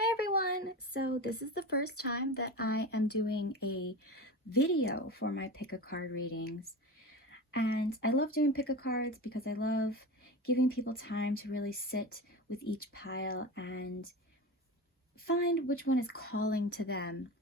Hi everyone! So this is the first time that I am doing a video for my pick a card readings. And I love doing pick a cards because I love giving people time to really sit with each pile and find which one is calling to them.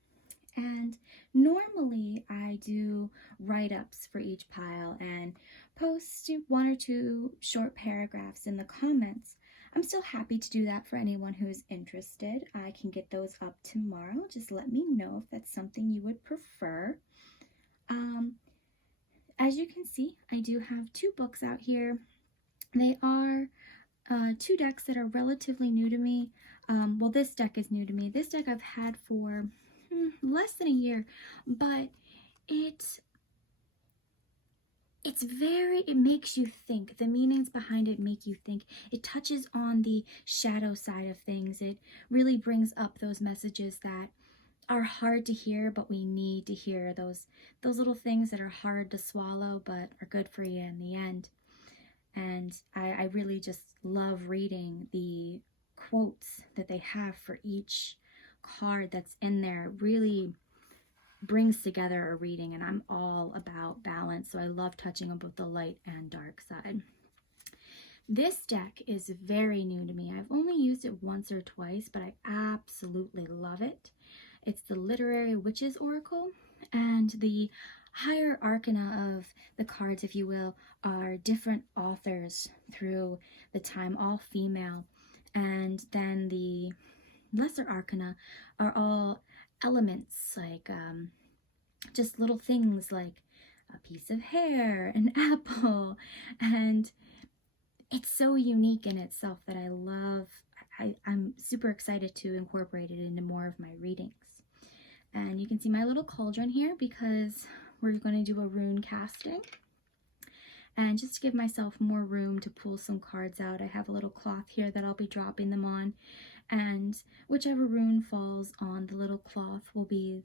And normally I do write-ups for each pile and post one or two short paragraphs in the comments. I'm still happy to do that for anyone who is interested. I can get those up tomorrow. Just let me know if that's something you would prefer. As you can see, I do have two books out here. They are two decks that are relatively new to me. Well, this deck is new to me. This deck I've had for less than a year, but it makes you think. The meanings behind it make you think. It touches on the shadow side of things. It really brings up those messages that are hard to hear, but we need to hear. Those little things that are hard to swallow, but are good for you in the end. And I really just love reading the quotes that they have for each card that's in there. Really brings together a reading, and I'm all about balance, so I love touching on both the light and dark side. This deck is very new to me. I've only used it once or twice, but I absolutely love it. It's the Literary Witches Oracle, and the higher arcana of the cards, if you will, are different authors through the time, all female, and then the lesser arcana are all elements, like just little things like a piece of hair, an apple, and it's so unique in itself that I love. I'm super excited to incorporate it into more of my readings. And you can see my little cauldron here because we're going to do a rune casting. And just to give myself more room to pull some cards out, I have a little cloth here that I'll be dropping them on. And whichever rune falls on the little cloth will be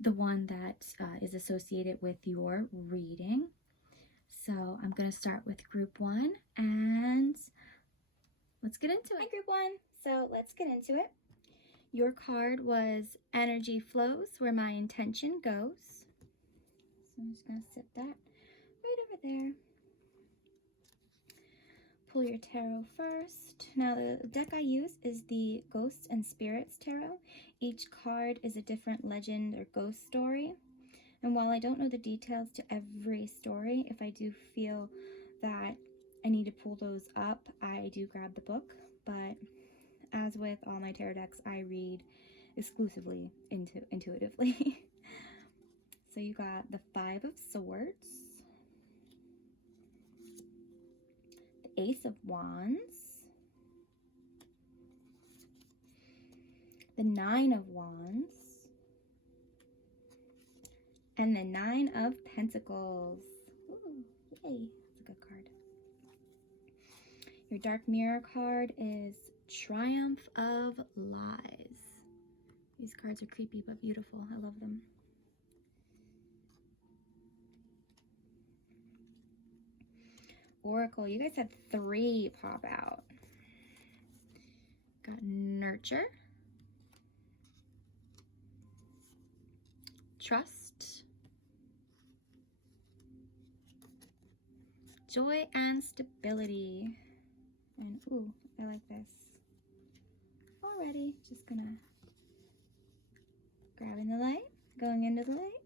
the one that is associated with your reading. So I'm going to start with group 1 and let's get into it. Hi group 1, so let's get into it. Your card was Energy Flows Where My Intention Goes. So I'm just going to sit that right over there. Pull your tarot first. Now the deck I use is the Ghosts and Spirits Tarot. Each card is a different legend or ghost story. And while I don't know the details to every story, if I do feel that I need to pull those up, I do grab the book. But as with all my tarot decks, I read exclusively intuitively. So you got the Five of Swords, the Ace of Wands, the Nine of Wands, and the Nine of Pentacles. Ooh, yay, that's a good card. Your Dark Mirror card is Triumph of Lies. These cards are creepy but beautiful. I love them. Oracle, you guys had 3 pop out. Got Nurture, Trust, Joy and Stability. And ooh, I like this. Already, just gonna grabbing the light, going into the light.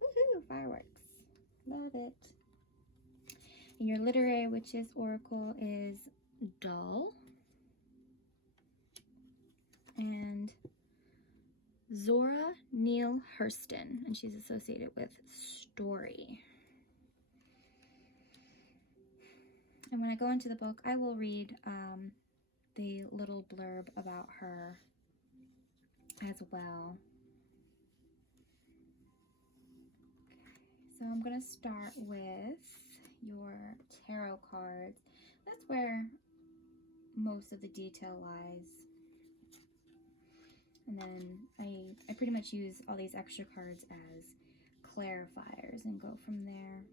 Woohoo, fireworks. Love it. And your Literary Witches Oracle is Dull and Zora Neale Hurston, and she's associated with Story. And when I go into the book, I will read the little blurb about her as well. Okay, so I'm going to start with your tarot cards. That's where most of the detail lies. And then I pretty much use all these extra cards as clarifiers and go from there.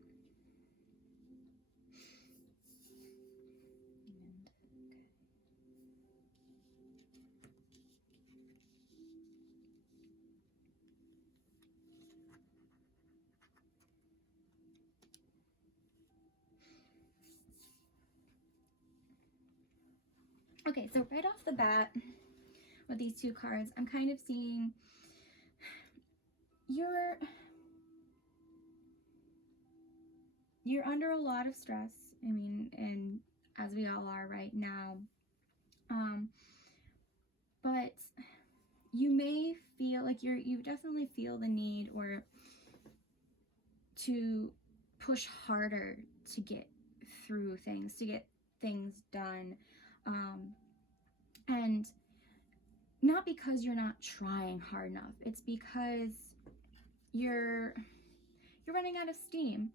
Okay, so right off the bat with these two cards, I'm kind of seeing you're under a lot of stress. I mean, and as we all are right now. But you may feel like you definitely feel the need or to push harder to get through things, to get things done. And not because you're not trying hard enough. It's because you're running out of steam.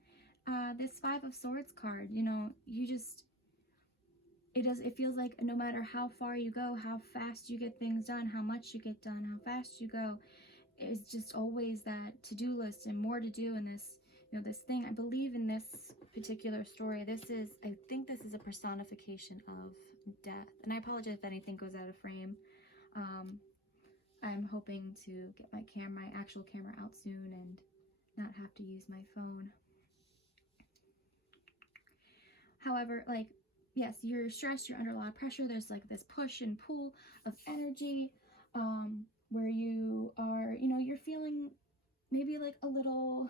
This Five of Swords card, you know, it feels like no matter how far you go, how fast you get things done, how much you get done, how fast you go, it's just always that to-do list and more to do in this, you know, this thing. I believe in this particular story, I think this is a personification of death. And I apologize if anything goes out of frame. I'm hoping to get my actual camera out soon and not have to use my phone. However, like, yes, you're stressed, you're under a lot of pressure. There's like this push and pull of energy, where you are, you know, you're feeling maybe like a little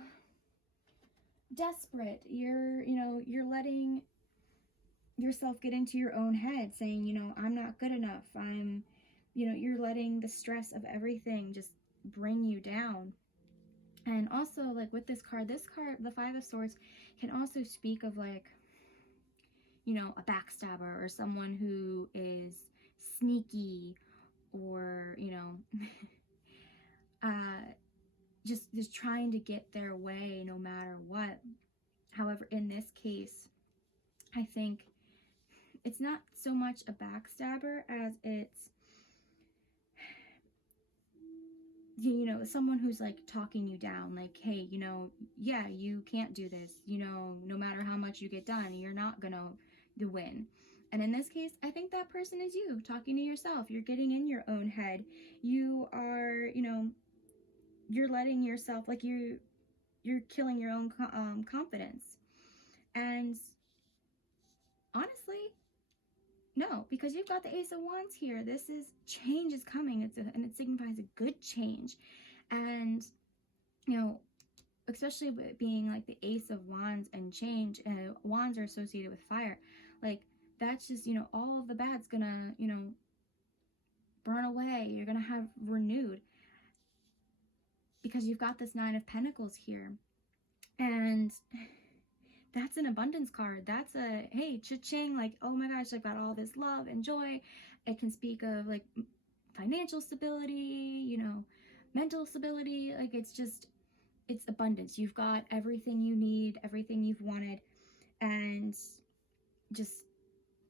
desperate. You're letting yourself get into your own head saying, you know, I'm not good enough. You're letting the stress of everything just bring you down. And also, like, with this card, the Five of Swords, can also speak of, like, you know, a backstabber or someone who is sneaky or, you know, just trying to get their way no matter what. However, in this case, I think it's not so much a backstabber as it's, you know, someone who's like talking you down, like, hey, you know, yeah, you can't do this, you know, no matter how much you get done, you're not gonna win. And in this case, I think that person is you talking to yourself. You're getting in your own head. You are, you know, you're letting yourself, like, you're killing your own confidence. And honestly, no, because you've got the Ace of Wands here. This is change is coming. And it signifies a good change. And, you know, especially with being like the Ace of Wands and change, wands are associated with fire. Like, that's just, you know, all of the bad's gonna, you know, burn away. You're gonna have renewed because you've got this Nine of Pentacles here. And that's an abundance card. That's a, hey, cha-ching, like, oh my gosh, I've got all this love and joy. It can speak of like financial stability, you know, mental stability. Like, it's abundance. You've got everything you need, everything you've wanted, and just,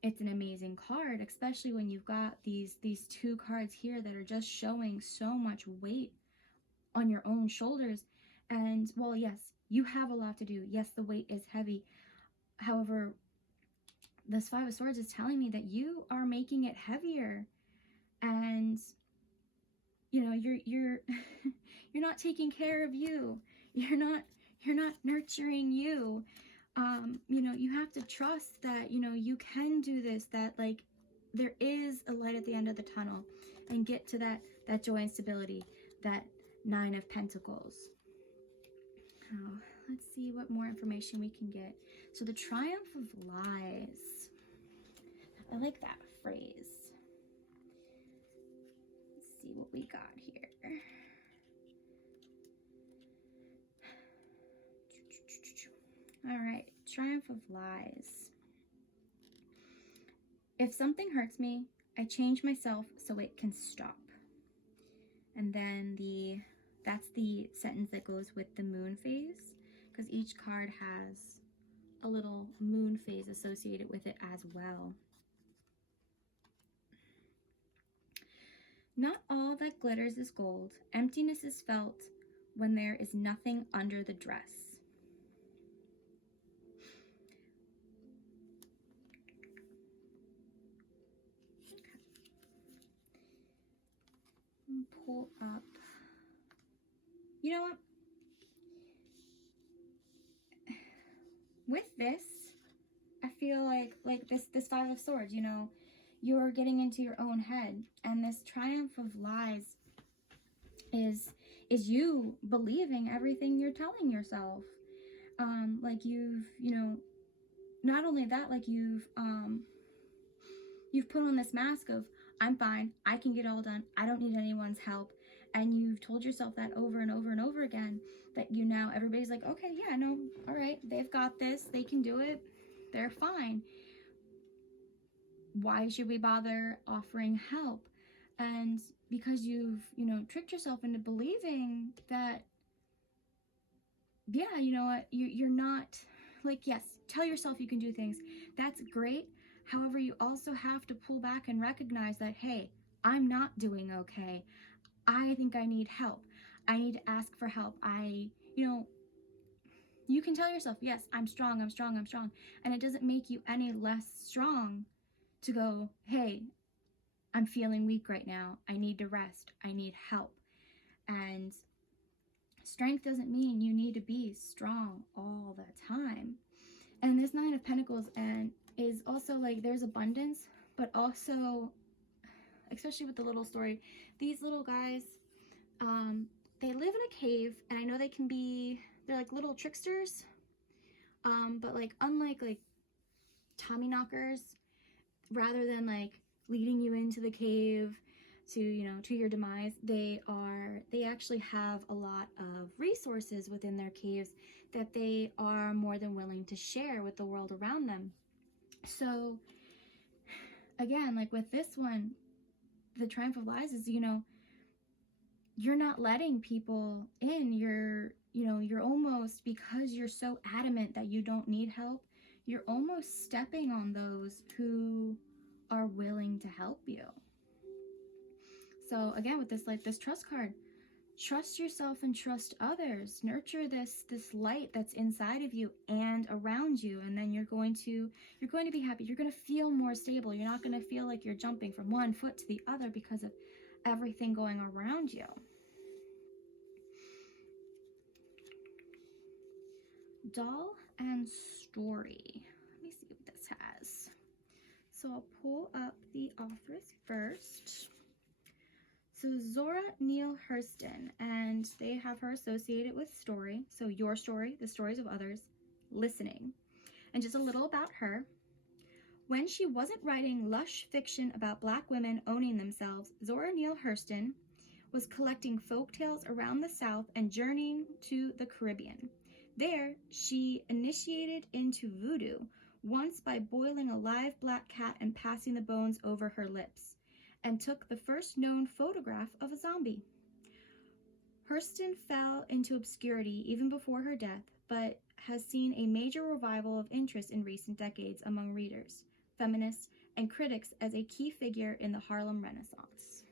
it's an amazing card, especially when you've got these two cards here that are just showing so much weight on your own shoulders. And, well, yes, you have a lot to do. Yes, the weight is heavy. However, this Five of Swords is telling me that you are making it heavier. And, you know, you're you're not taking care of you. You're not nurturing you. You know, you have to trust that, you know, you can do this, that, like, there is a light at the end of the tunnel, and get to that joy and stability, that Nine of Pentacles. Oh, let's see what more information we can get. So the Triumph of Lies. I like that phrase. Let's see what we got here. All right, Triumph of Lies. If something hurts me, I change myself so it can stop. And then that's the sentence that goes with the moon phase, because each card has a little moon phase associated with it as well. Not all that glitters is gold. Emptiness is felt when there is nothing under the dress. Okay. Pull up. You know what? With this, I feel like this Five of Swords, you know, you're getting into your own head. And this triumph of lies is you believing everything you're telling yourself. Like you've, not only that, like you've put on this mask of, I'm fine, I can get all done, I don't need anyone's help. And you've told yourself that over and over and over again, that now everybody's like, okay, yeah, no, all right, they've got this, they can do it, they're fine. Why should we bother offering help? And because you've, tricked yourself into believing that, yeah, you know what, you're not, like, yes, tell yourself you can do things. That's great. However, you also have to pull back and recognize that, hey, I'm not doing okay. I think I need help. I need to ask for help. You can tell yourself, yes, I'm strong, I'm strong, I'm strong. And it doesn't make you any less strong to go, hey, I'm feeling weak right now. I need to rest. I need help. And strength doesn't mean you need to be strong all the time. And this Nine of Pentacles and is also like, there's abundance, but also, especially with the little story, these little guys, they live in a cave, and I know they're like little tricksters, but like, unlike like Tommyknockers, rather than like leading you into the cave to to your demise, they actually have a lot of resources within their caves that they are more than willing to share with the world around them. So again, like with this one, the triumph of lies is, you're not letting people in. You're almost, because you're so adamant that you don't need help, you're almost stepping on those who are willing to help you. So again, with this, like this trust card, trust yourself and trust others. Nurture this light that's inside of you and around you, and then you're going to be happy. You're going to feel more stable. You're not going to feel like you're jumping from one foot to the other because of everything going around you. Doll and story. Let me see what this has. So I'll pull up the authoress first. So Zora Neale Hurston, and they have her associated with story. So your story, the stories of others, listening. And just a little about her. When she wasn't writing lush fiction about Black women owning themselves, Zora Neale Hurston was collecting folktales around the South and journeying to the Caribbean. There, she initiated into voodoo, once by boiling a live black cat and passing the bones over her lips, and took the first known photograph of a zombie. Hurston fell into obscurity even before her death, but has seen a major revival of interest in recent decades among readers, feminists, and critics as a key figure in the Harlem Renaissance.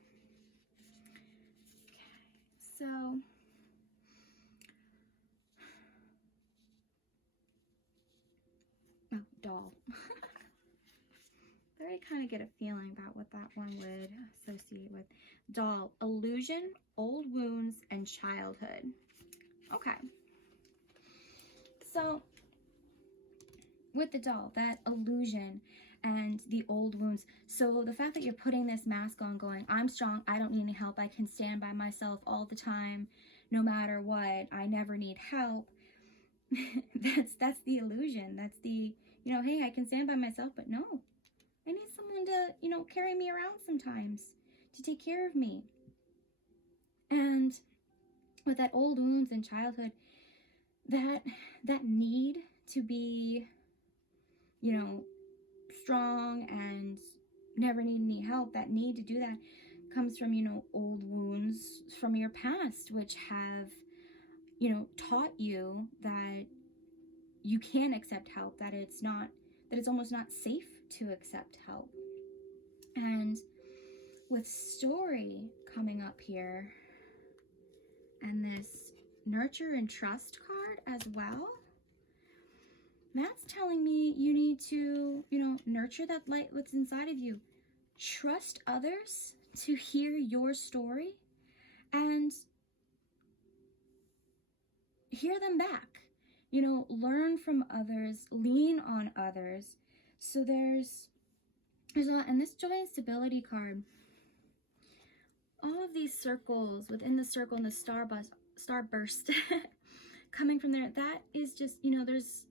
Okay, so doll. I already kind of get a feeling about what that one would associate with. Doll, illusion, old wounds, and childhood. Okay. So with the doll, that illusion and the old wounds. So the fact that you're putting this mask on going, I'm strong, I don't need any help, I can stand by myself all the time, no matter what, I never need help. that's the illusion. That's the, hey, I can stand by myself, but no, I need someone to, carry me around sometimes, to take care of me. And with that old wounds in childhood, that need to be, strong and never need any help, that need to do that comes from, old wounds from your past, which have, taught you that you can accept help, that it's almost not safe to accept help. And with story coming up here, and this nurture and trust card as well, that's telling me you need to, nurture that light that's inside of you. Trust others to hear your story and hear them back. Learn from others, lean on others. So there's There's a lot, and this joy and stability card, all of these circles within the circle and the starburst coming from there, that is just, there's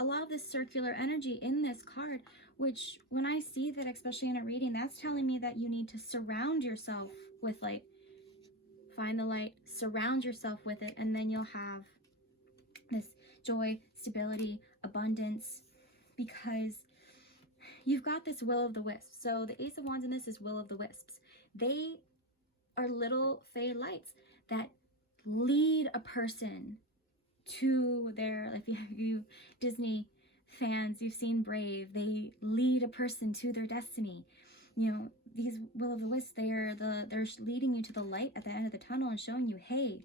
a lot of this circular energy in this card, which when I see that, especially in a reading, that's telling me that you need to surround yourself with light. Find the light, surround yourself with it, and then you'll have this joy, stability, abundance, because you've got this will of the wisps. So the Ace of Wands in this is will of the wisps. They are little fey lights that lead a person to their, if you Disney fans, you've seen Brave, they lead a person to their destiny. These will of the wisps, they're leading you to the light at the end of the tunnel and showing you, hey,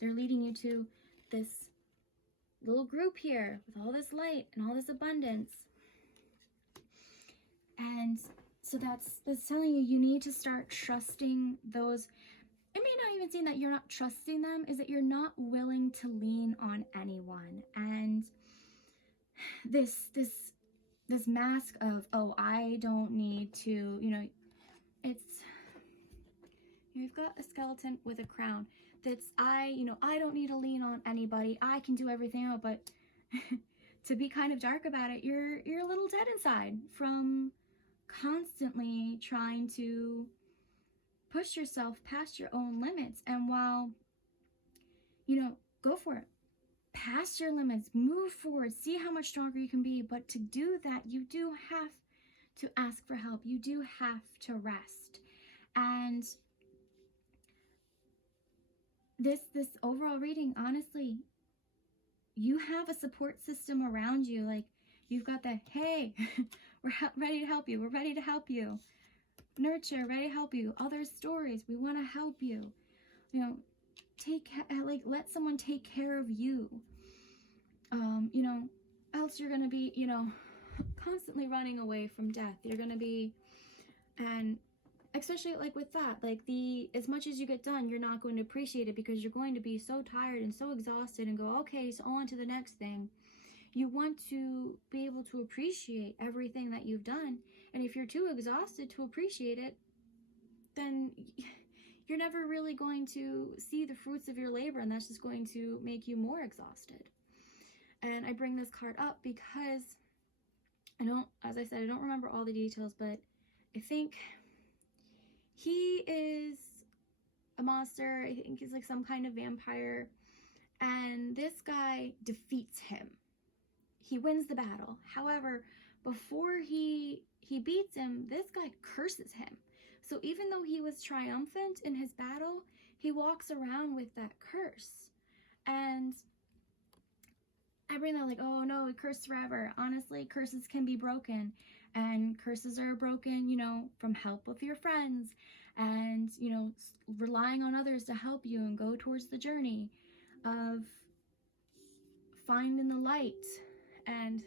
they're leading you to this little group here with all this light and all this abundance. And so that's telling you need to start trusting those. It may not even seem that you're not trusting them, is that you're not willing to lean on anyone. And this mask of, oh, I don't need to, it's, you've got a skeleton with a crown that's, I don't need to lean on anybody, I can do everything else. But to be kind of dark about it, you're a little dead inside from constantly trying to push yourself past your own limits. And while, go for it, past your limits, move forward, see how much stronger you can be. But to do that, you do have to ask for help. You do have to rest. And this overall reading, honestly, you have a support system around you. Like, you've got that, hey, we're ready to help you. We're ready to help you. Nurture, ready to help you. Other stories, we want to help you. Let someone take care of you. Else you're going to be, constantly running away from death. You're going to be, and especially like with that, like as much as you get done, you're not going to appreciate it because you're going to be so tired and so exhausted and go, okay, so on to the next thing. You want to be able to appreciate everything that you've done. And if you're too exhausted to appreciate it, then you're never really going to see the fruits of your labor, and that's just going to make you more exhausted. And I bring this card up because as I said, I don't remember all the details, but I think he is a monster. I think he's like some kind of vampire. And this guy defeats him. He wins the battle. However, before he beats him, this guy curses him. So even though he was triumphant in his battle, he walks around with that curse. And I bring that like, oh no, he cursed forever. Honestly, curses can be broken. And curses are broken, from help with your friends and, relying on others to help you and go towards the journey of finding the light and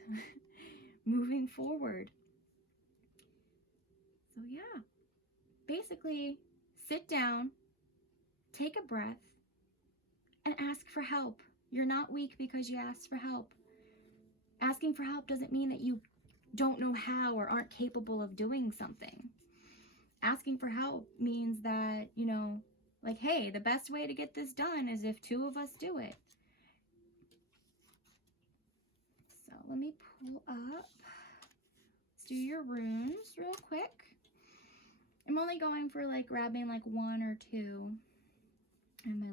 moving forward. So yeah, basically sit down, take a breath, and ask for help. You're not weak because you asked for help. Asking for help doesn't mean that you don't know how or aren't capable of doing something. Asking for help means that, like, hey, the best way to get this done is if two of us do it. So let me pull up. Let's do your runes real quick. I'm only going for grabbing one or two. And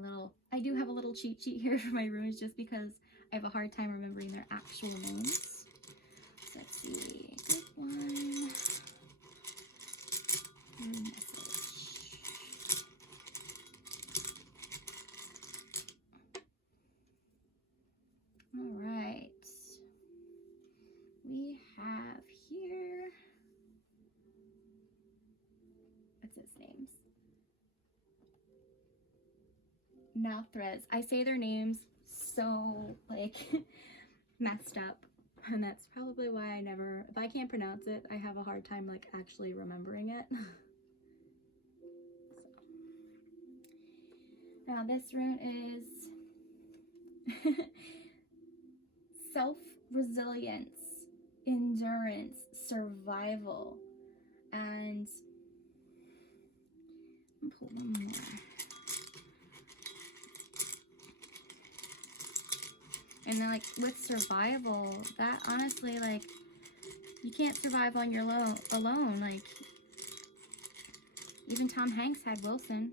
I do have a little cheat sheet here for my runes just because I have a hard time remembering their actual names. So let's see. Group one. Rune message. All right. We have here. What's his names? Nathres. I say their names so messed up, and that's probably why if I can't pronounce it, I have a hard time actually remembering it. So. Now this rune is self-resilience, endurance, survival. And I'll pull one more. And then, like, with survival, that honestly, like, you can't survive on your alone. Like, even Tom Hanks had Wilson.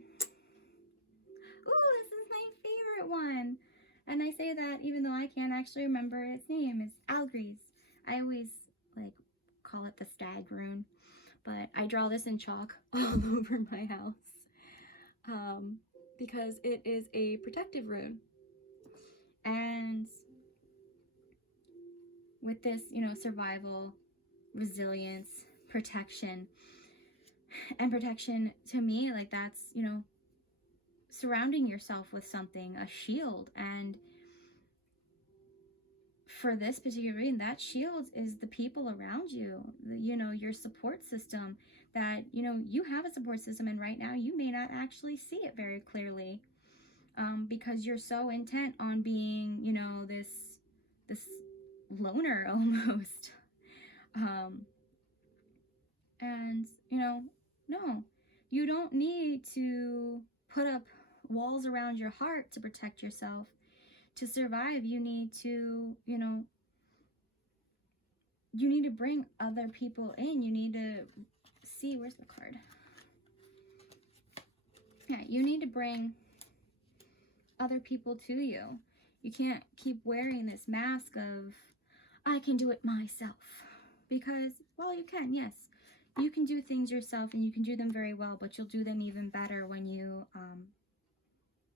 Ooh, this is my favorite one. And I say that even though I can't actually remember its name. It's Algris. I always, like, call it the stag rune. But I draw this in chalk all over my house. Because it is a protective rune. And with this, you know, survival, resilience, protection, and protection to me, like, that's, you know, surrounding yourself with something, a shield. And for this particular reading, that shield is the people around you, you know, your support system. That, you know, you have a support system, and right now you may not actually see it very clearly, because you're so intent on being, you know, this loner almost. And, you know, no, you don't need to put up walls around your heart to protect yourself. To survive, you need to, you know, you need to bring other people in. You need to see, where's the card? Yeah, you need to bring other people to you. You can't keep wearing this mask of, I can do it myself. Because, well, you can, yes. You can do things yourself, and you can do them very well, but you'll do them even better when you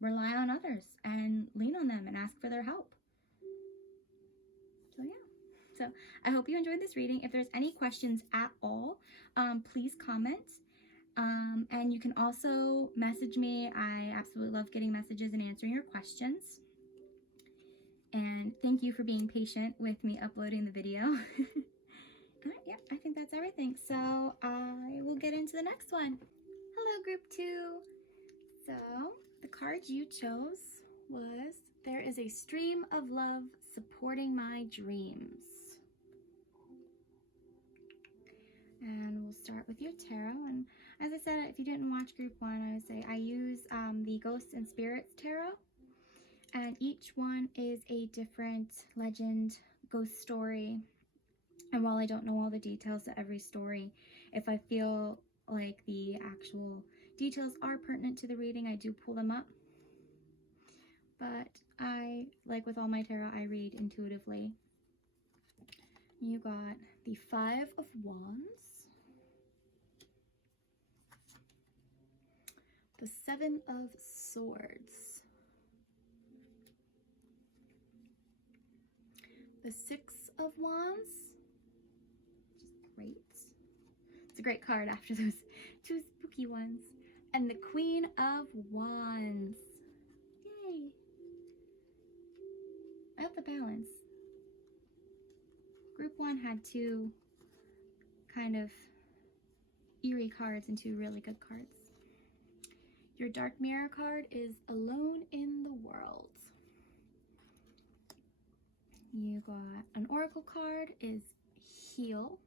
rely on others and lean on them and ask for their help. So, yeah. So, I hope you enjoyed this reading. If there's any questions at all, please comment. And you can also message me. I absolutely love getting messages and answering your questions. And thank you for being patient with me uploading the video. Yeah, I think that's everything. So I will get into the next one. Hello, group 2. So the card you chose was, there is a stream of love supporting my dreams. And we'll start with your tarot. And as I said, if you didn't watch group 1, I would say I use the Ghosts and Spirits tarot. And each one is a different legend, ghost story. And while I don't know all the details to every story, if I feel like the actual details are pertinent to the reading, I do pull them up. But I, like with all my tarot, I read intuitively. You got the 5 of Wands, the 7 of Swords, the 6 of Wands, great. It's a great card after those 2 spooky ones. And the Queen of Wands. Yay. I love the balance. Group 1 had 2 kind of eerie cards and 2 really good cards. Your Dark Mirror card is Alone in the World. You got an Oracle card is Heal.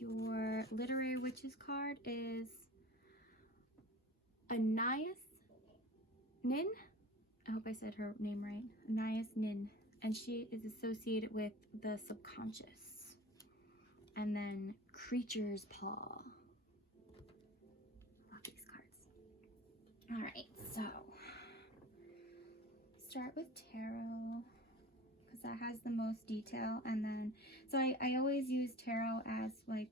Your Literary Witches card is Anais Nin. I hope I said her name right. Anais Nin. And she is associated with the subconscious. And then Creature's Paw. Love these cards. Alright, so start with tarot, because that has the most detail. And then, so I always use tarot as like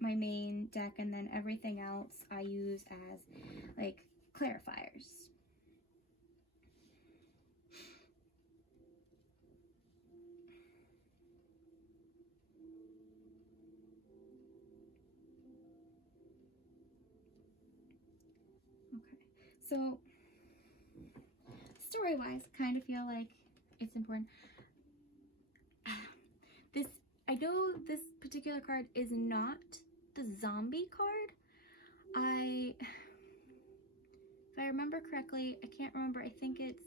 my main deck, and then everything else I use as like clarifiers. Okay, so story-wise, kind of feel like it's important. I know this particular card is not the zombie card. If I remember correctly, I can't remember, I think it's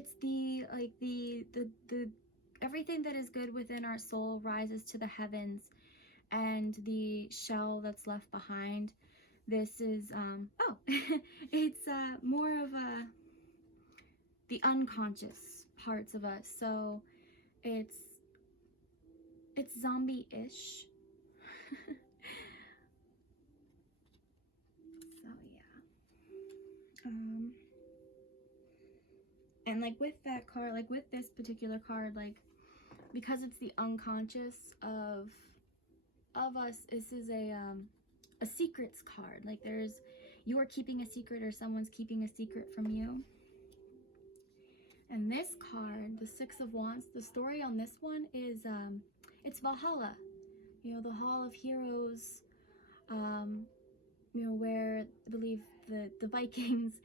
it's the, like, the everything that is good within our soul rises to the heavens, and the shell that's left behind, this is oh it's more of the unconscious parts of us. So it's zombie-ish. So yeah. And like with that card, like with this particular card, like because it's the unconscious of us, this is a secrets card. Like you are keeping a secret, or someone's keeping a secret from you. And this card, the Six of Wands, the story on this one is it's Valhalla, you know, the Hall of Heroes, you know, where I believe the Vikings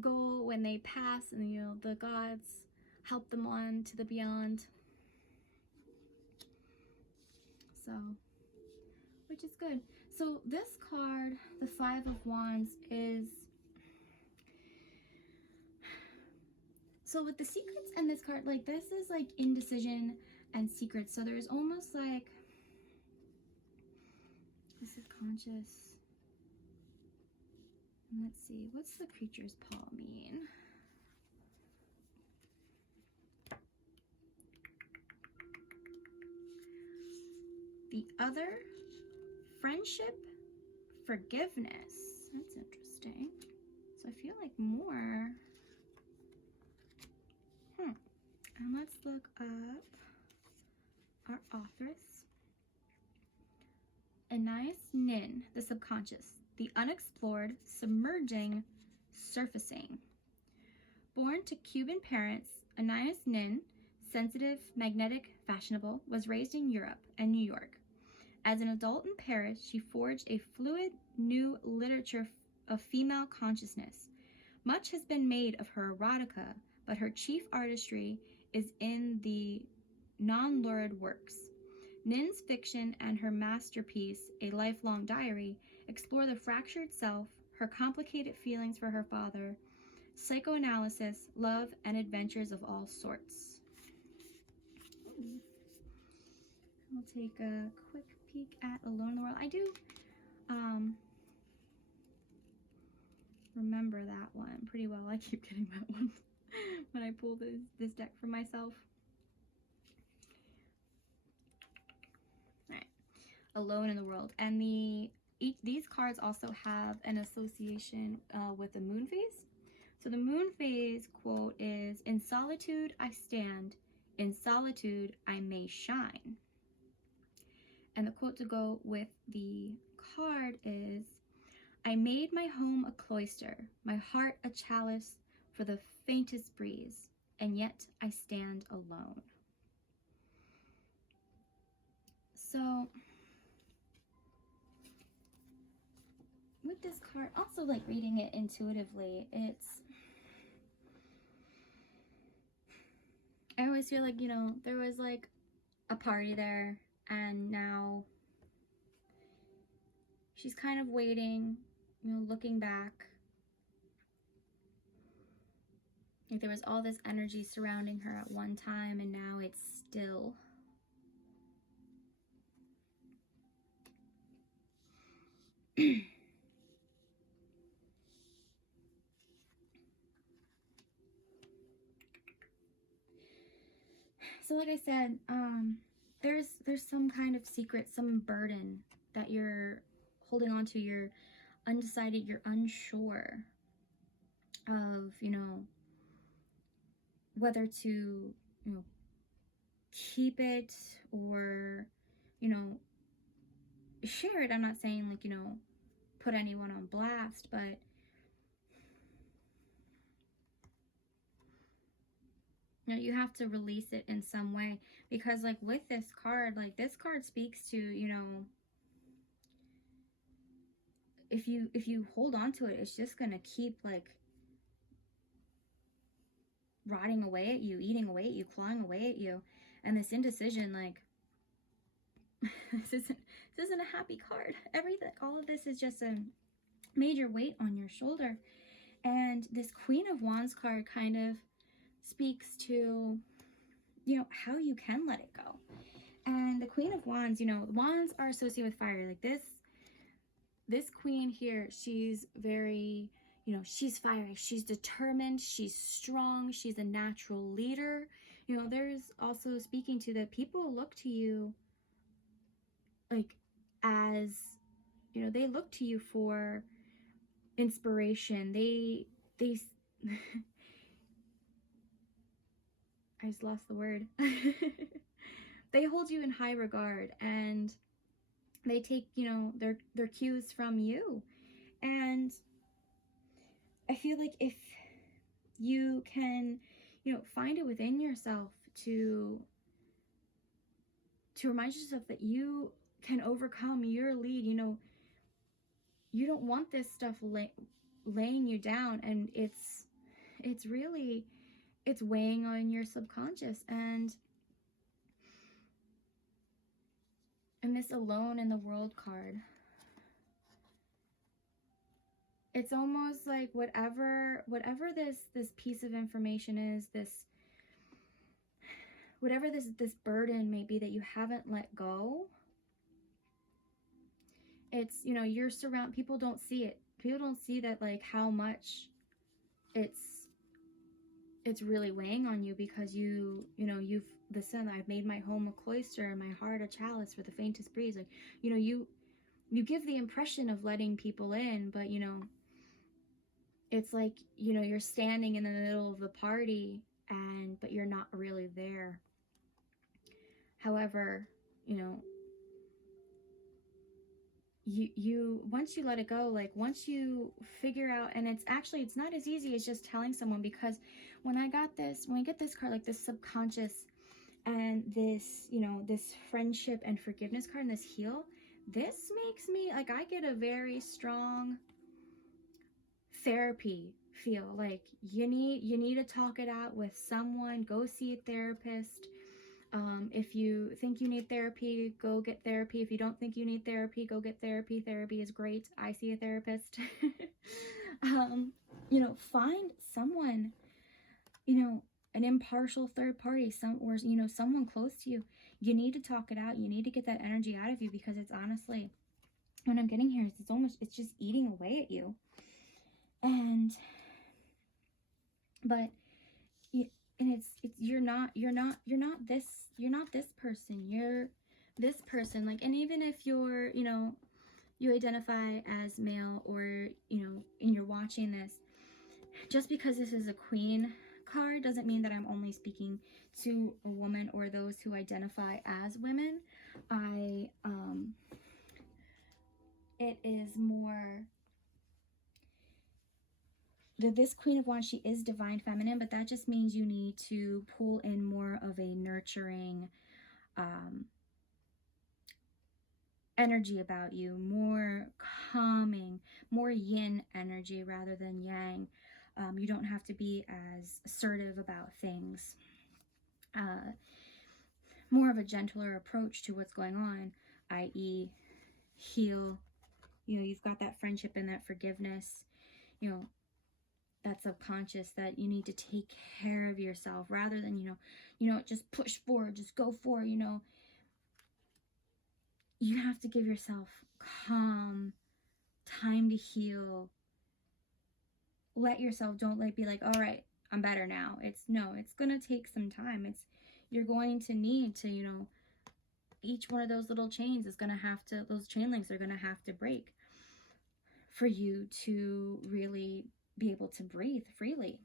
go when they pass, and you know, the gods help them on to the beyond. So, which is good. So this card, the Five of Wands, is, so with the secrets and this card, like this is like indecision and secrets. So there's almost like, this is conscious. And let's see, what's the creature's paw mean? The other, friendship, forgiveness. That's interesting. So I feel like more. And let's look up our authoress. Anais Nin, the subconscious, the unexplored, submerging, surfacing. Born to Cuban parents, Anais Nin, sensitive, magnetic, fashionable, was raised in Europe and New York. As an adult in Paris, she forged a fluid new literature of female consciousness. Much has been made of her erotica, but her chief artistry is in the non-lurid works. Nin's fiction and her masterpiece, A Lifelong Diary, explore the fractured self, her complicated feelings for her father, psychoanalysis, love, and adventures of all sorts. I'll take a quick peek at Alone in the World. I do remember that one pretty well. I keep getting that one when I pull this deck for myself. Alright, Alone in the World. And these cards also have an association with the moon phase. So the moon phase quote is, "In solitude I stand, in solitude I may shine." And the quote to go with the card is, "I made my home a cloister, my heart a chalice for the faintest breeze, and yet I stand alone." So with this card, also like reading it intuitively, I always feel like, you know, there was like a party there, and now she's kind of waiting, you know, looking back. Like there was all this energy surrounding her at one time, and now it's still. So like I said, there's some kind of secret, some burden that you're holding on to. You're undecided, you're unsure of, you know, whether to, you know, keep it or, you know, share it. I'm not saying like, you know, put anyone on blast, but you know, you have to release it in some way, because like with this card, like this card speaks to, you know, if you hold on to it, it's just gonna keep like rotting away at you, eating away at you, clawing away at you. And this indecision, like this isn't a happy card. Everything, all of this is just a major weight on your shoulder. And this Queen of Wands card kind of speaks to, you know, how you can let it go. And the Queen of Wands, you know, wands are associated with fire. Like this queen here, she's very, you know, she's fiery, she's determined, she's strong, she's a natural leader. You know, there's also speaking to that people look to you like as, you know, they look to you for inspiration. They I just lost the word. They hold you in high regard, and they take, you know, their cues from you. And I feel like if you can, you know, find it within yourself to remind yourself that you can overcome your lead, you know, you don't want this stuff laying you down, and it's really, it's weighing on your subconscious. And this alone in the world card, it's almost like whatever this piece of information is, this whatever this burden may be that you haven't let go, it's, you know, you're surrounded, people don't see it. People don't see that, like, how much it's really weighing on you, because you know, you've, the sun, I've made my home a cloister and my heart a chalice for the faintest breeze. Like, you know, you give the impression of letting people in, but, you know, it's like, you know, you're standing in the middle of the party, but you're not really there. However, you know, you once you let it go, like once you figure out, and it's not as easy as just telling someone, because when I get this card, like this subconscious and this, you know, this friendship and forgiveness card and this heal, this makes me like, I get a very strong therapy feel. Like you need to talk it out with someone. Go see a therapist. If you think you need therapy, go get therapy. If you don't think you need therapy, go get therapy. Therapy is great. I see a therapist. You know, find someone, you know, an impartial third party, or, you know, someone close to you. You need to talk it out. You need to get that energy out of you, because it's honestly, what I'm getting here is it's just eating away at you. And, but and it's you're not this person, you're this person. Like, and even if you're, you know, you identify as male, or, you know, and you're watching this, just because this is a queen card doesn't mean that I'm only speaking to a woman or those who identify as women. It is more, this Queen of Wands, she is divine feminine, but that just means you need to pull in more of a nurturing energy about you, more calming, more yin energy rather than yang. You don't have to be as assertive about things. More of a gentler approach to what's going on, i.e. heal. You know, you've got that friendship and that forgiveness, you know, that subconscious, that you need to take care of yourself rather than, you know, just push forward, just go for it. You know, you have to give yourself calm, time to heal. Let yourself, don't be like, all right, I'm better now. It's going to take some time. You're going to need to, you know, each one of those little chains is going to have to, those chain links are going to have to break for you to really be able to breathe freely.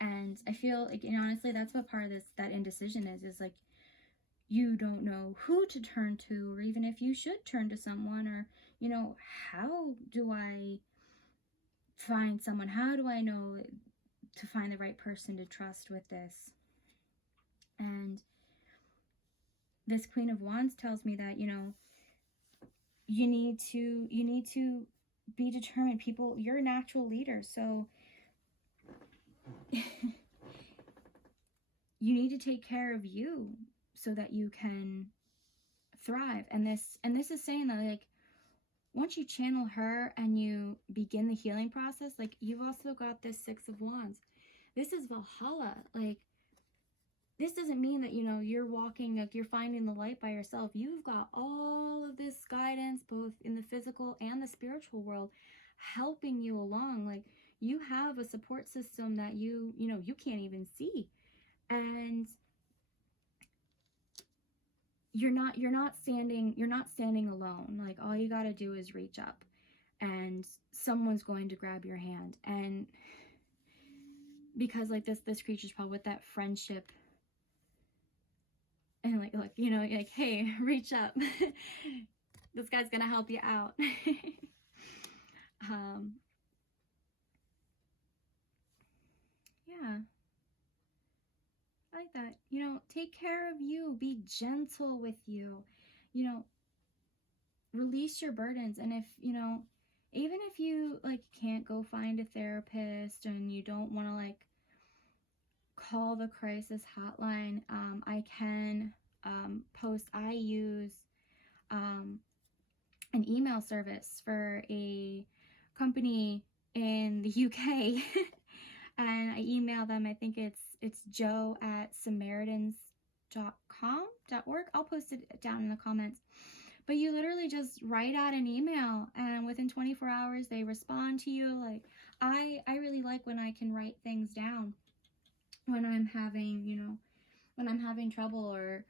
And I feel like, and honestly, that's what part of this, that indecision is like, you don't know who to turn to, or even if you should turn to someone, or, you know, how do I find someone? How do I know to find the right person to trust with this? And this Queen of Wands tells me that, you know, you need to be determined. People, you're a natural leader, so you need to take care of you so that you can thrive. And this is saying that, like, once you channel her and you begin the healing process, like, you've also got this Six of Wands. this is Valhalla. Like, this doesn't mean that, you know, you're walking, like you're finding the light by yourself. You've got all of this guidance, both in the physical and the spiritual world, helping you along. Like, you have a support system that you know, you can't even see. And you're not standing alone. Like, all you got to do is reach up and someone's going to grab your hand. And because like this creature's probably with that friendship, and like you know, like, hey, reach up. This guy's gonna help you out. Yeah, I like that. You know, take care of you, be gentle with you, you know, release your burdens. And if, you know, even if you like can't go find a therapist and you don't want to like call the crisis hotline, I can post. I use an email service for a company in the UK. And I email them. I think it's joe@samaritans.com.org. I'll post it down in the comments. But you literally just write out an email, and within 24 hours they respond to you. Like, I really like when I can write things down when I'm having, you know, when I'm having trouble, or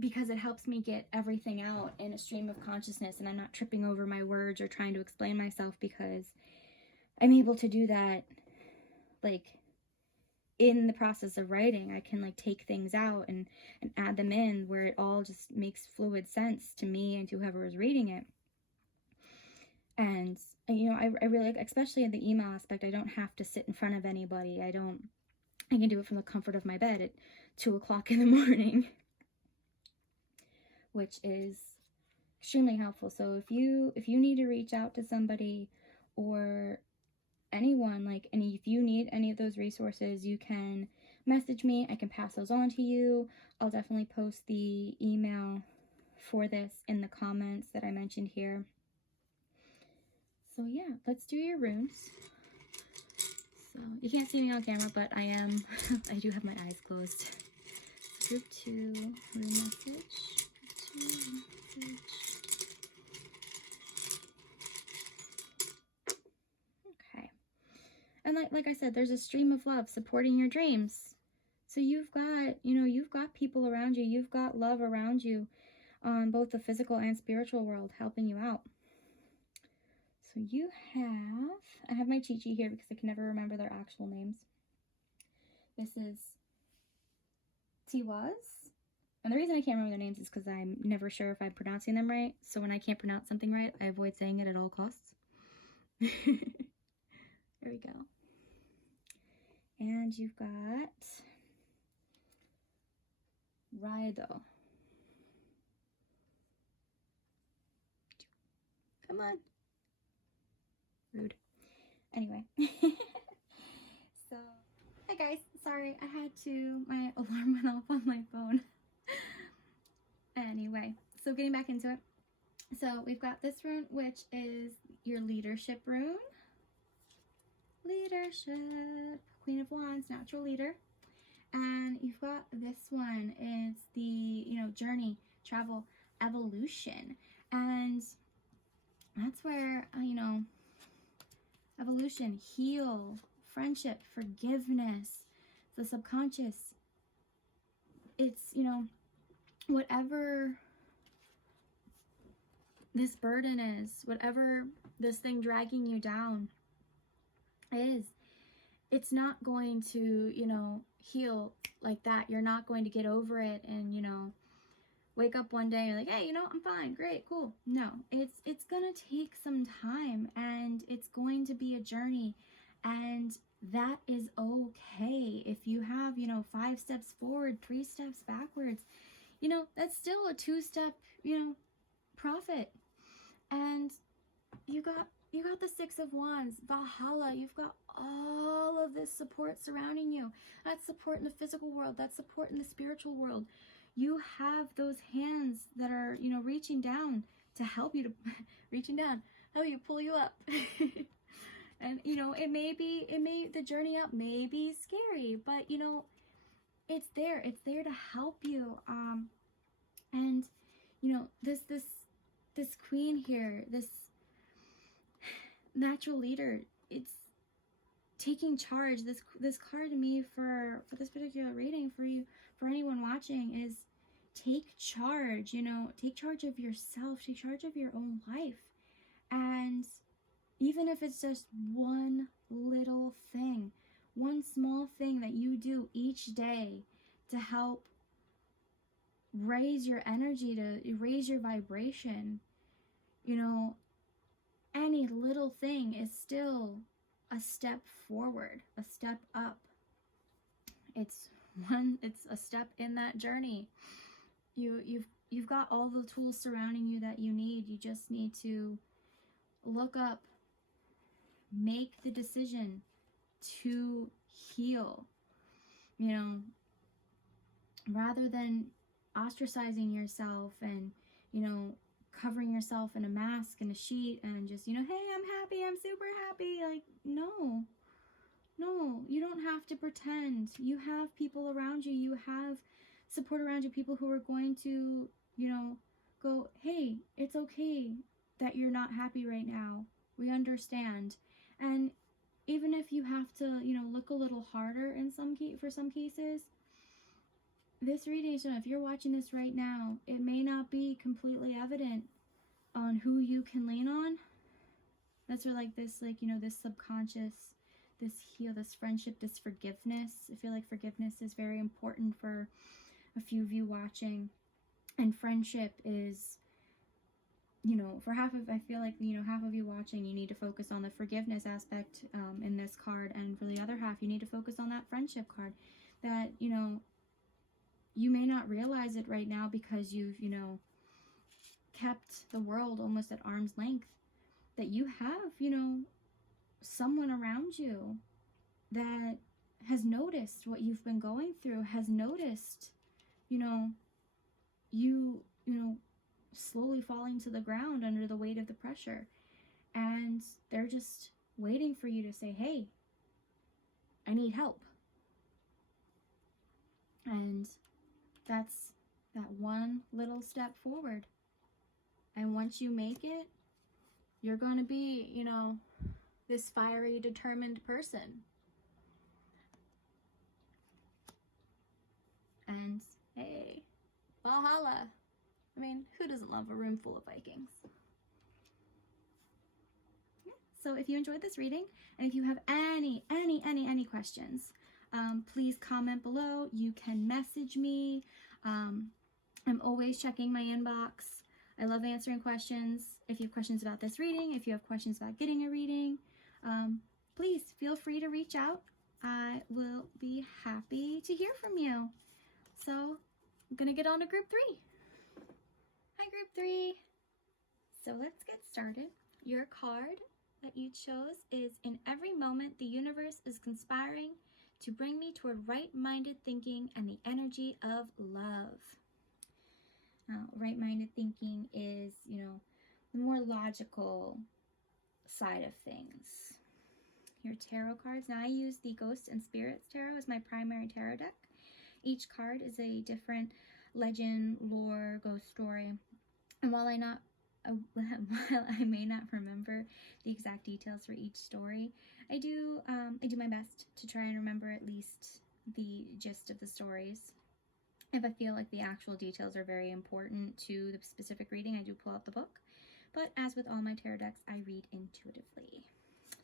because it helps me get everything out in a stream of consciousness, and I'm not tripping over my words or trying to explain myself, because I'm able to do that like in the process of writing. I can like take things out and add them in where it all just makes fluid sense to me and to whoever is reading it. And you know, I really, especially in the email aspect, I don't have to sit in front of anybody. I can do it from the comfort of my bed at 2 o'clock in the morning, which is extremely helpful. So if you need to reach out to somebody or anyone, like, and if you need any of those resources, you can message me. I can pass those on to you. I'll definitely post the email for this in the comments that I mentioned here. So yeah, let's do your runes. So you can't see me on camera, but I do have my eyes closed. So group 2, rune message. Okay. And like I said, there's a stream of love supporting your dreams. So you've got, you know, you've got people around you. You've got love around you on both the physical and spiritual world helping you out. So you have, I have my cheat sheet here because I can never remember their actual names. This is Tiwaz. And the reason I can't remember their names is because I'm never sure if I'm pronouncing them right. So when I can't pronounce something right, I avoid saying it at all costs. There we go. And you've got Raido. Come on. Rude. Anyway. So, hi guys. Sorry, I had to, my alarm went off on my phone. Anyway, so getting back into it. So we've got this rune, which is your leadership rune. Leadership, Queen of Wands, natural leader. And you've got this one, it's the, you know, journey, travel, evolution. And that's where, you know, evolution, heal, friendship, forgiveness, the subconscious. It's, you know, whatever this burden is, whatever this thing dragging you down is, it's not going to, you know, heal like that. You're not going to get over it and, you know, wake up one day and you're like, hey, you know, I'm fine, great, cool. No, it's gonna take some time, and it's going to be a journey, and that is okay. If you have, you know, 5 steps forward, 3 steps backwards, you know, that's still a 2-step, you know, profit. And you got the 6 of Wands, Valhalla. You've got all of this support surrounding you. That's support in the physical world. That's support in the spiritual world. You have those hands that are, you know, reaching down to help you, to reaching down, help you pull you up. And, the journey up may be scary, but, it's there. It's there to help you. And, this queen here, this natural leader, it's taking charge. This card to me for this particular reading for you, for anyone watching, is take charge. Take charge of yourself, take charge of your own life. And even if it's just one little thing, one small thing that you do each day to help raise your energy, to raise your vibration, any little thing is still a step forward, a step up. It's a step in that journey. You've got all the tools surrounding you that you need. You just need to look up, make the decision to heal, rather than ostracizing yourself and, covering yourself in a mask and a sheet and just, hey, I'm happy, I'm super happy. Like, no, you don't have to pretend. You have people around you. You have support around you, people who are going to, go, hey, it's okay that you're not happy right now. We understand. And even if you have to, look a little harder for some cases, this reading, if you're watching this right now, it may not be completely evident on who you can lean on. That's where this subconscious, this friendship, this forgiveness. I feel like forgiveness is very important for a few of you watching. And friendship is, for half of you watching, you need to focus on the forgiveness aspect in this card. And for the other half, you need to focus on that friendship card. That, you may not realize it right now because you've, kept the world almost at arm's length. That you have, someone around you that has noticed what you've been going through, has noticed, you slowly falling to the ground under the weight of the pressure. And they're just waiting for you to say, hey, I need help. And that's that one little step forward. And once you make it, you're going to be, this fiery, determined person. And hey, Valhalla. I mean, who doesn't love a room full of Vikings? Yeah. So if you enjoyed this reading, and if you have any questions, please comment below. You can message me. I'm always checking my inbox. I love answering questions. If you have questions about this reading, if you have questions about getting a reading, please feel free to reach out. I will be happy to hear from you. So I'm going to get on to group 3. Hi, group 3. So let's get started. Your card that you chose is, in every moment, the universe is conspiring to bring me toward right-minded thinking and the energy of love. Right-minded thinking is, the more logical side of things. Your tarot cards. Now I use the Ghosts and Spirits Tarot as my primary tarot deck. Each card is a different legend, lore, ghost story. And while I may not remember the exact details for each story, I do my best to try and remember at least the gist of the stories. If I feel like the actual details are very important to the specific reading, I do pull out the book. But as with all my tarot decks, I read intuitively.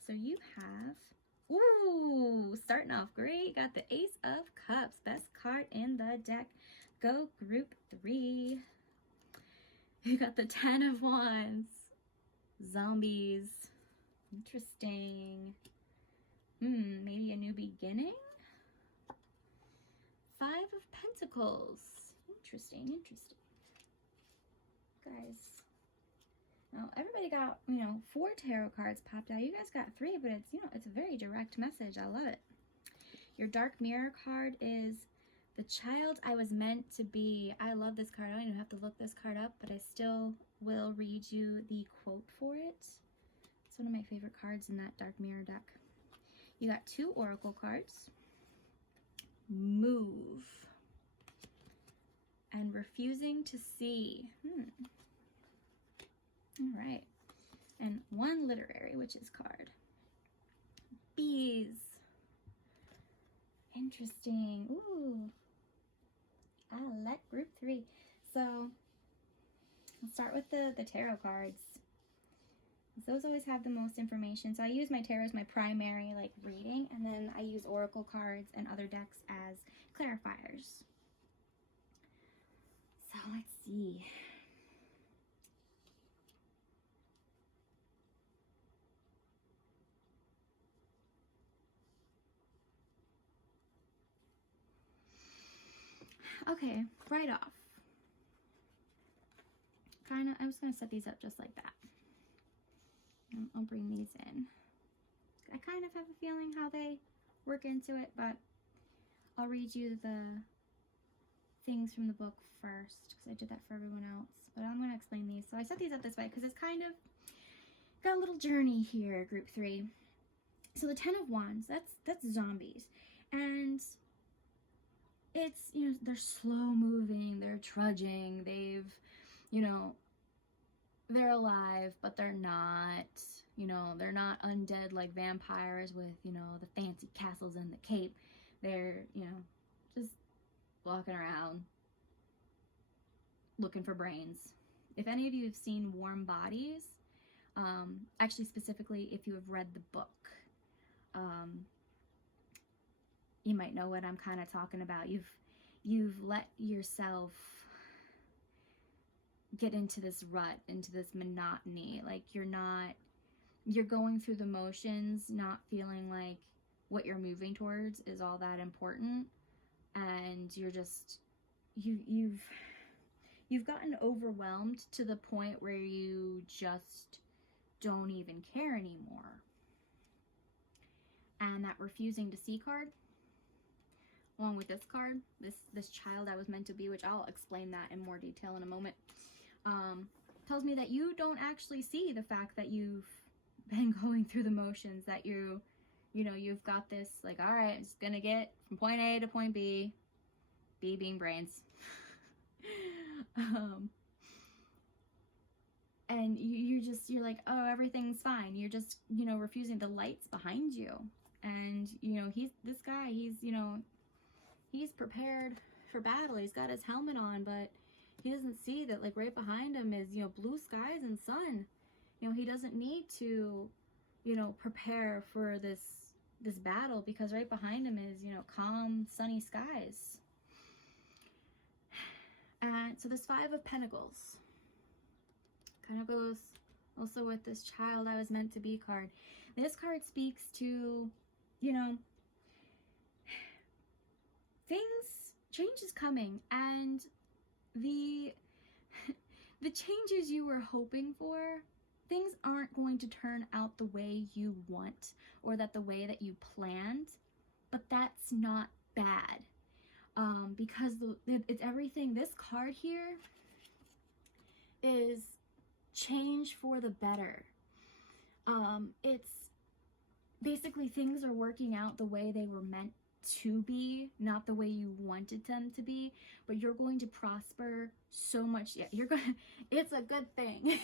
So you have, starting off great, got the Ace of Cups, best card in the deck. Go group 3. You got the 10 of Wands. Zombies. Interesting. Maybe a new beginning? 5 of Pentacles. Interesting. Guys. Now, everybody got, 4 tarot cards popped out. You guys got 3, but it's, it's a very direct message. I love it. Your Dark Mirror card is the child I was meant to be. I love this card. I don't even have to look this card up, but I still will read you the quote for it. It's It's one of my favorite cards in that Dark Mirror deck. You got 2 oracle cards. Move. And refusing to see. All right. And 1 literary witches card. Bees. Interesting. Ooh. I like group 3. So I'll start with the tarot cards. Those always have the most information. So I use my tarot as my primary like reading, and then I use oracle cards and other decks as clarifiers. So let's see. Okay, right off. I'm just going to set these up just like that. And I'll bring these in. I kind of have a feeling how they work into it, but I'll read you the things from the book first, because I did that for everyone else. But I'm going to explain these. So I set these up this way because it's kind of got a little journey here, group 3. So the 10 of Wands, that's zombies. And it's, you know, they're slow moving, they're trudging, they've, you know, they're alive, but they're not, you know, they're not undead like vampires with, you know, the fancy castles and the cape. They're, you know, just walking around looking for brains. If any of you have seen Warm Bodies, actually specifically if you have read the book, you might know what I'm kind of talking about. You've let yourself get into this rut, into this monotony. Like you're going through the motions, not feeling like what you're moving towards is all that important. And you're just, you've gotten overwhelmed to the point where you just don't even care anymore. And that refusing to see card, along with this card, this child I was meant to be, which I'll explain that in more detail in a moment, tells me that you don't actually see the fact that you've been going through the motions, that you know, you've got this, like, all right, I'm just gonna get from point A to point B, B being brains. And you're like, oh, everything's fine. You're just, you know, refusing the lights behind you. And, you know, this guy, you know, he's prepared for battle. He's got his helmet on, but he doesn't see that, like, right behind him is, you know, blue skies and sun. You know, he doesn't need to, you know, prepare for this battle, because right behind him is, you know, calm, sunny skies. And so this 5 of Pentacles kind of goes also with this child I was meant to be card. This card speaks to, you know, change is coming, and the changes you were hoping for, things aren't going to turn out the way you want, or the way that you planned, but that's not bad. Because it's everything. This card here is change for the better. It's basically things are working out the way they were meant to be, not the way you wanted them to be, but you're going to prosper so much. Yeah, it's a good thing.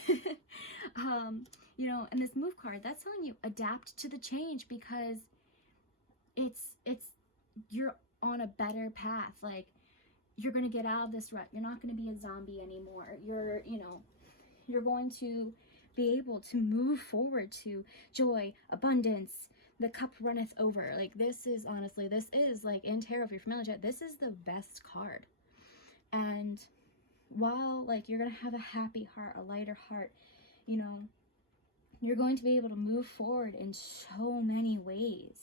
You know, and this move card, that's telling you adapt to the change, because you're on a better path. Like, you're going to get out of this rut. You're not going to be a zombie anymore. You're going to be able to move forward to joy, abundance. The cup runneth over. Like, this is like in tarot, if you're familiar with it, this is the best card. And while, like, you're going to have a happy heart, a lighter heart, you know, you're going to be able to move forward in so many ways.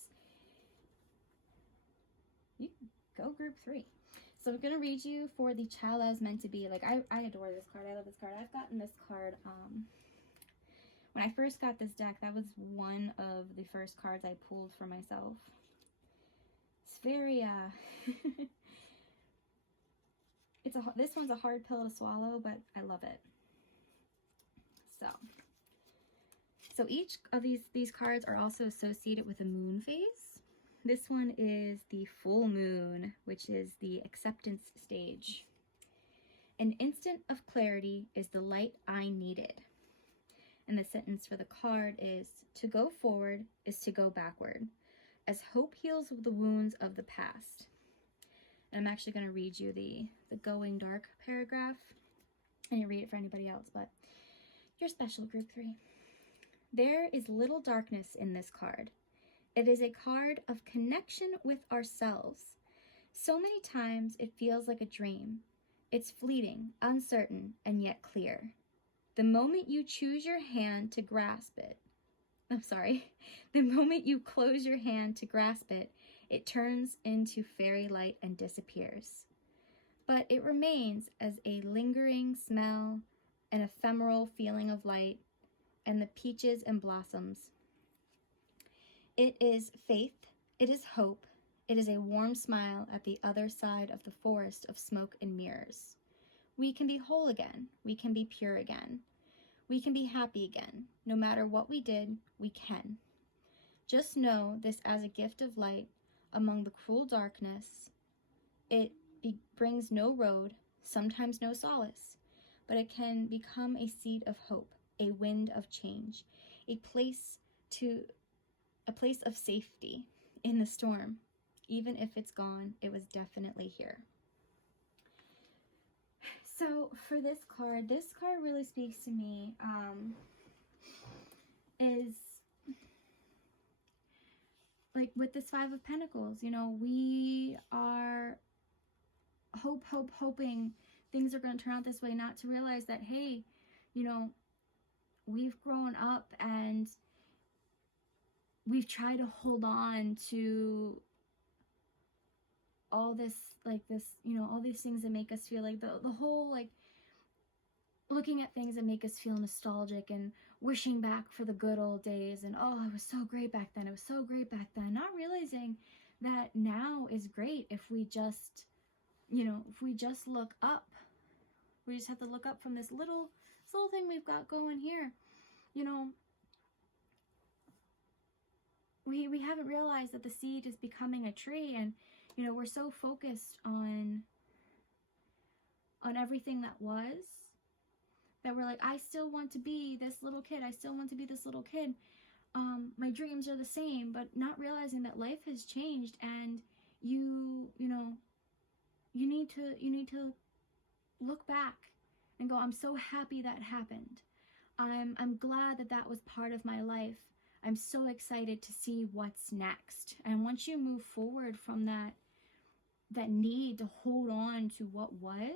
You go group 3. So I'm going to read you for the child I was meant to be. Like, I adore this card. I love this card. I've gotten this card, when I first got this deck, that was one of the first cards I pulled for myself. It's very, this one's a hard pill to swallow, but I love it. So So each of these cards are also associated with a moon phase. This one is the full moon, which is the acceptance stage. An instant of clarity is the light I needed. And the sentence for the card is, to go forward is to go backward, as hope heals the wounds of the past. And I'm actually going to read you the going dark paragraph. I didn't read it for anybody else, but you're special, group 3. There is little darkness in this card. It is a card of connection with ourselves. So many times it feels like a dream. It's fleeting, uncertain, and yet clear. The moment you choose your hand to grasp it, the moment you close your hand to grasp it, it turns into fairy light and disappears. But it remains as a lingering smell, an ephemeral feeling of light, and the peaches and blossoms. It is faith, it is hope, it is a warm smile at the other side of the forest of smoke and mirrors. We can be whole again, we can be pure again. We can be happy again. No matter what we did, we can. Just know this as a gift of light among the cruel darkness. It brings no road, sometimes no solace, but it can become a seed of hope, a wind of change, a place of safety in the storm. Even if it's gone, it was definitely here. So for this card really speaks to me, is like with this 5 of Pentacles, you know, we are hoping things are going to turn out this way, not to realize that, hey, you know, we've grown up and we've tried to hold on to all this, like this, you know, all these things that make us feel like the whole, like, looking at things that make us feel nostalgic and wishing back for the good old days and, oh, it was so great back then, it was so great back then, not realizing that now is great if we just, you know, if we just look up. We just have to look up from this little thing we've got going here. You know, we haven't realized that the seed is becoming a tree, and you know, we're so focused on everything that was, that we're like, I still want to be this little kid. I still want to be this little kid. My dreams are the same, but not realizing that life has changed, and you know, you need to look back and go, I'm so happy that happened. I'm glad that that was part of my life. I'm so excited to see what's next. And once you move forward from that need to hold on to what was,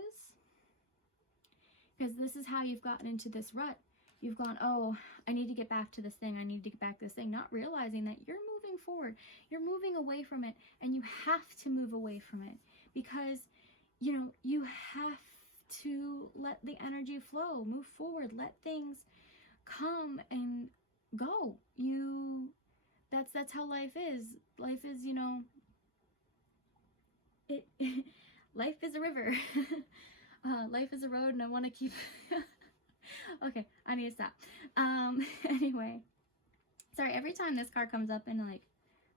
because this is how you've gotten into this rut. You've gone, oh, I need to get back to this thing. I need to get back to this thing. Not realizing that you're moving forward. You're moving away from it. And you have to move away from it. Because, you know, you have to let the energy flow. Move forward. Let things come and go. That's how life is. Life is, you know, life is a river. Life is a road, and I want to keep okay, I need to stop. Anyway, sorry, every time this card comes up in, like,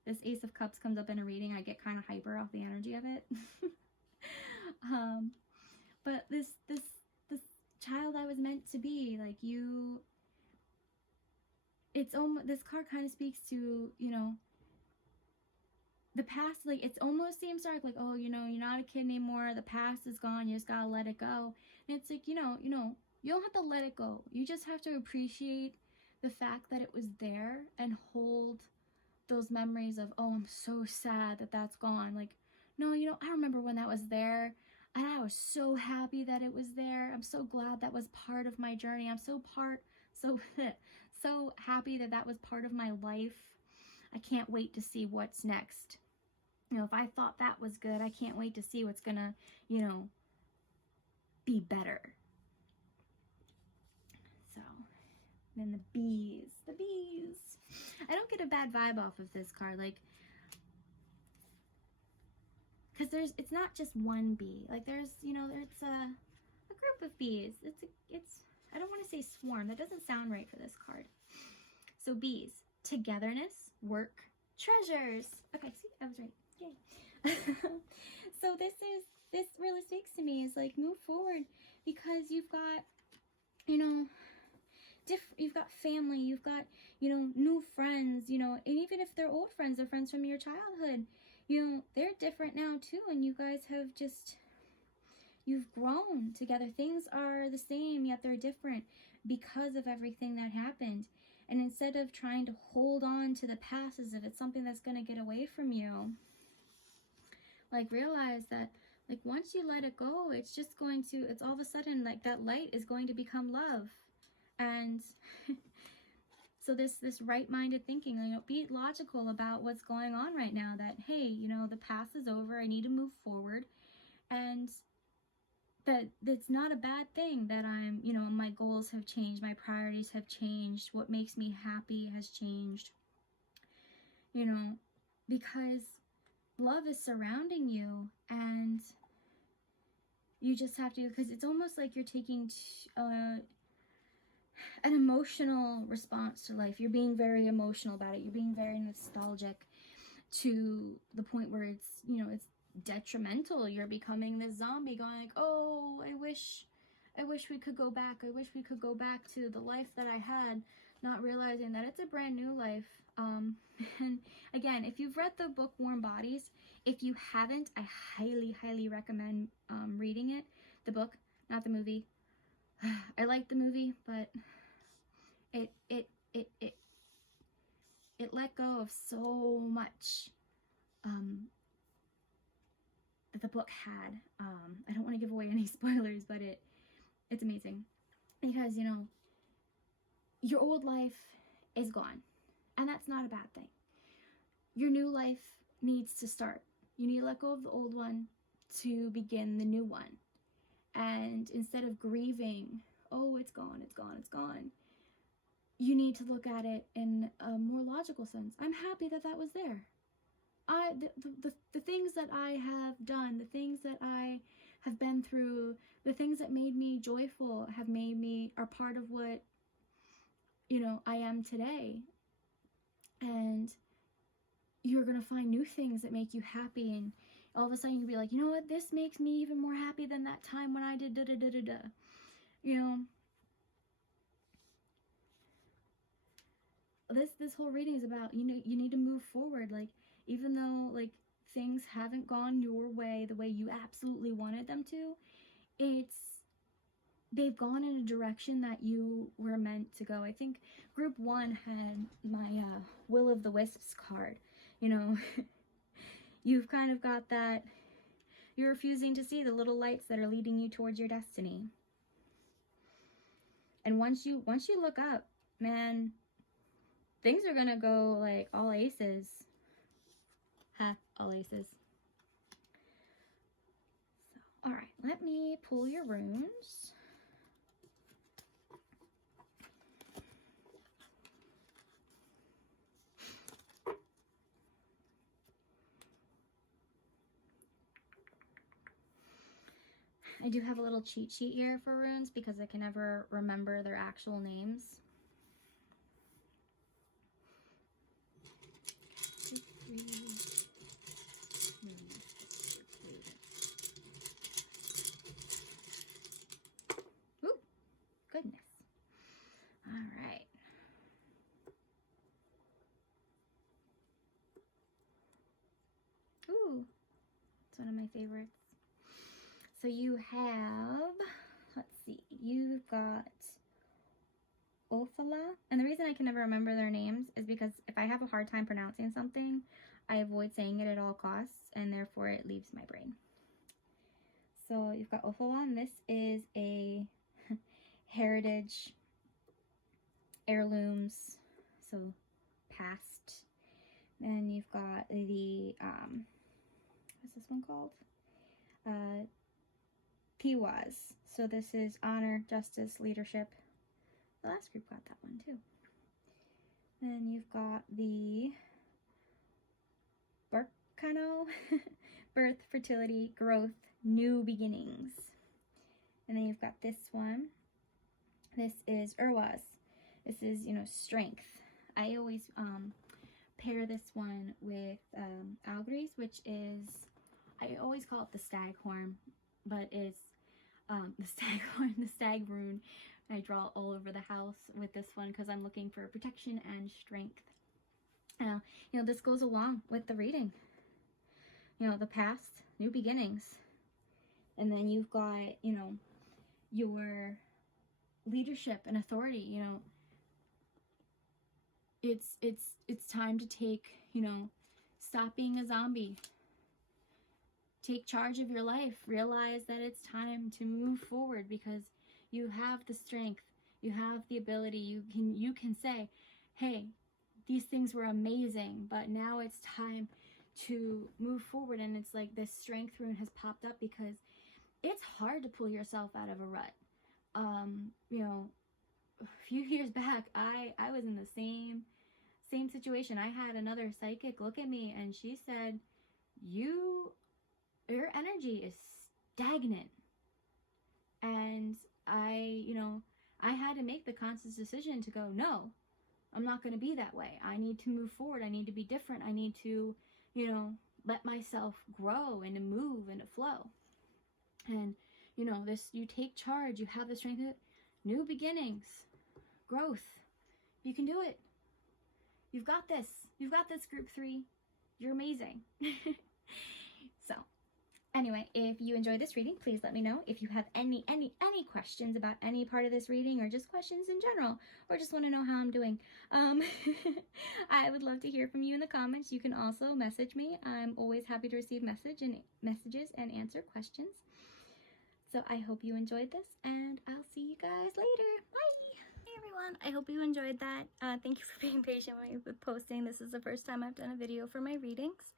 this Ace of Cups comes up in a reading, I get kind of hyper off the energy of it. But this child I was meant to be, like, it's almost, this card kind of speaks to, you know, the past. Like, it almost seems dark, like, oh, you know, you're not a kid anymore, the past is gone, you just gotta let it go. And it's like, you know, you don't have to let it go. You just have to appreciate the fact that it was there and hold those memories of, oh, I'm so sad that that's gone. Like, no, you know, I remember when that was there, and I was so happy that it was there. I'm so glad that was part of my journey. I'm so happy that that was part of my life. I can't wait to see what's next. You know, if I thought that was good, I can't wait to see what's gonna, you know, be better. So, then the bees. I don't get a bad vibe off of this card, like, because it's not just one bee. Like, there's, you know, it's a group of bees. It's I don't want to say swarm. That doesn't sound right for this card. So bees, togetherness, work, treasures. Okay, see, I was right. Yay. So this really speaks to me, is like, move forward, because you've got, you know, you've got family, you've got, you know, new friends, you know, and even if they're old friends, they're friends from your childhood, you know, they're different now too, and you guys have just, you've grown together. Things are the same, yet they're different because of everything that happened. And instead of trying to hold on to the past as if it's something that's going to get away from you, like, realize that, like, once you let it go, it's just going to, it's all of a sudden, like, that light is going to become love. And so this right-minded thinking, you know, be logical about what's going on right now, that, hey, you know, the past is over, I need to move forward, and that it's not a bad thing that I'm, you know, my goals have changed, my priorities have changed, what makes me happy has changed, you know, because love is surrounding you, and you just have to, because it's almost like you're taking an emotional response to life. You're being very emotional about it. You're being very nostalgic to the point where it's, you know, it's detrimental. You're becoming this zombie going like, oh, I wish we could go back. I wish we could go back to the life that I had, not realizing that it's a brand new life. And again, if you've read the book Warm Bodies, if you haven't, I highly recommend reading it. The book, not the movie. I like the movie, but it let go of so much that the book had. I don't want to give away any spoilers, but it's amazing, because, you know, your old life is gone, and that's not a bad thing. Your new life needs to start. You need to let go of the old one to begin the new one. And instead of grieving, oh, it's gone, it's gone, it's gone, you need to look at it in a more logical sense. I'm happy that that was there. The things that I have done, the things that I have been through, the things that made me joyful are part of what, you know, I am today. And you're going to find new things that make you happy, and all of a sudden you'll be like, you know what, this makes me even more happy than that time when I did da-da-da-da-da. You know, this whole reading is about, you know, you need to move forward. Like, even though, like, things haven't gone your way the way you absolutely wanted them to, they've gone in a direction that you were meant to go. I think group 1 had my Will of the Wisps card. You know, you've kind of got that, you're refusing to see the little lights that are leading you towards your destiny. And once you look up, man, things are gonna go like all aces. All aces. So, all right, let me pull your runes. I do have a little cheat sheet here for runes because I can never remember their actual names. Ooh, goodness. All right. Ooh, it's one of my favorites. So you have, let's see, you've got Ophala. And the reason I can never remember their names is because if I have a hard time pronouncing something, I avoid saying it at all costs, and therefore it leaves my brain. So you've got Ophala, and this is a heritage heirlooms, so past. Then you've got the, what's this one called? Tiwas. So this is honor, justice, leadership. The last group got that one too. Then you've got the Barkano, birth, fertility, growth, new beginnings. And then you've got this one. This is Urwas. This is, you know, strength, I always pair this one with Algaris, which is, I always call it the staghorn, but it's the staghorn, the stag rune. I draw all over the house with this one because I'm looking for protection and strength. This goes along with the reading. The past, new beginnings. And then you've got, your leadership and authority. It's time to take, stop being a zombie. Take charge of your life. Realize that it's time to move forward because you have the strength. You have the ability. You can say, hey, these things were amazing, but now it's time to move forward. And it's like this strength rune has popped up because it's hard to pull yourself out of a rut. A few years back, I was in the same situation. I had another psychic look at me and she said, your energy is stagnant. And I had to make the conscious decision to go, no, I'm not going to be that way. I need to move forward. I need to be different. I need to, let myself grow and to move and to flow. And, you take charge. You have the strength of new beginnings, growth. You can do it. You've got this. You've got this, group 3. You're amazing. So, anyway, if you enjoyed this reading, please let me know. If you have any questions about any part of this reading or just questions in general, or just want to know how I'm doing, I would love to hear from you in the comments. You can also message me. I'm always happy to receive messages and answer questions. So I hope you enjoyed this, and I'll see you guys later. Bye! Hey everyone, I hope you enjoyed that. Thank you for being patient with posting. This is the first time I've done a video for my readings.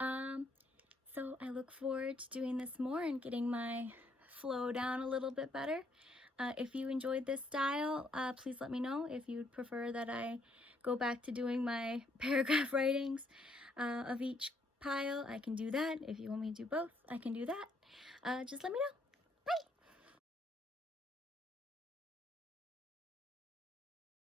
So I look forward to doing this more and getting my flow down a little bit better. If you enjoyed this style, please let me know. If you'd prefer that I go back to doing my paragraph writings of each pile, I can do that. If you want me to do both, I can do that. Just let me know.